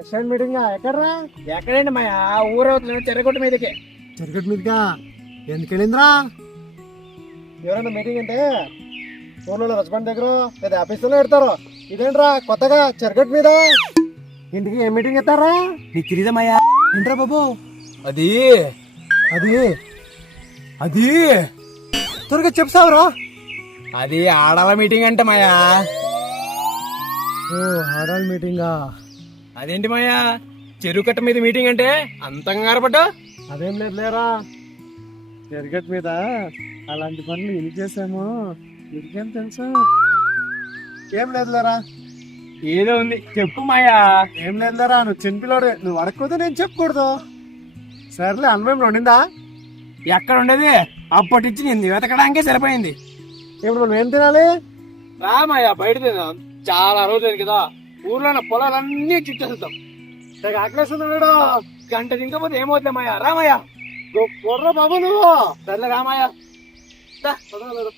ఎస్ఐన్ meeting ఎక్కడరా? ఎక్కడండి మా ఊరవుతుంది చెరగొట్టు మీదకి. చెరగట్ మీదుగా ఎందుకు వెళ్ళిందిరా? ఎవరైనా మీటింగ్ అంటే ఊర్లో రెస్పాండ్ దగ్గర లేదా ఆఫీసులో పెడతారు. ఇదేంట్రా కొత్తగా చెరగట్ మీద ఇంటికి ఏం మీటింగ్ ఎత్తారా? నీకు తెలీదా మాయా? ఏంట్రా బాబు అది అది? అది త్వరగా చెప్తావురా. అది ఆడాల మీటింగ్ అంట మాయా. ఓ ఆడాలి మీటింగా? అదేంటి మాయా చెరువు కట్ట మీద మీటింగ్ అంటే అంత కంగారు పడ్డా? అదేం లేదు లేరా, చెరగట్ మీద అలాంటి పనులు ఎన్ని చేసామో నీకేం తెలుసా? ఏం లేదు లేరా. ఏదో ఉంది చెప్పు మాయా. ఏం లేదు లేరా, నువ్వు చిన్నపిల్లోడు, నువ్వు అడగకూడదు నేను చెప్పకూడదు. సర్లే అన్నం ఉండిందా? ఎక్కడ ఉండేది? అప్పటిచ్చి నేను వెతకడానికే సరిపోయింది. ఇప్పుడు నువ్వు ఏం తినాలి? రామయ్య బయట తిందాం, చాలా రోజులు కదా. ఊర్లో ఉన్న పొలాలన్నీ చుట్టేస్తాం. తెగ ఆకలేస్తుంది వీడు. గంట తింకపోతే ఏమవుతుందమ్మయ్య? రామయ్య కొర్ర బాబు నువ్వు. సర్లే రామయ్య. దా, పదహారు.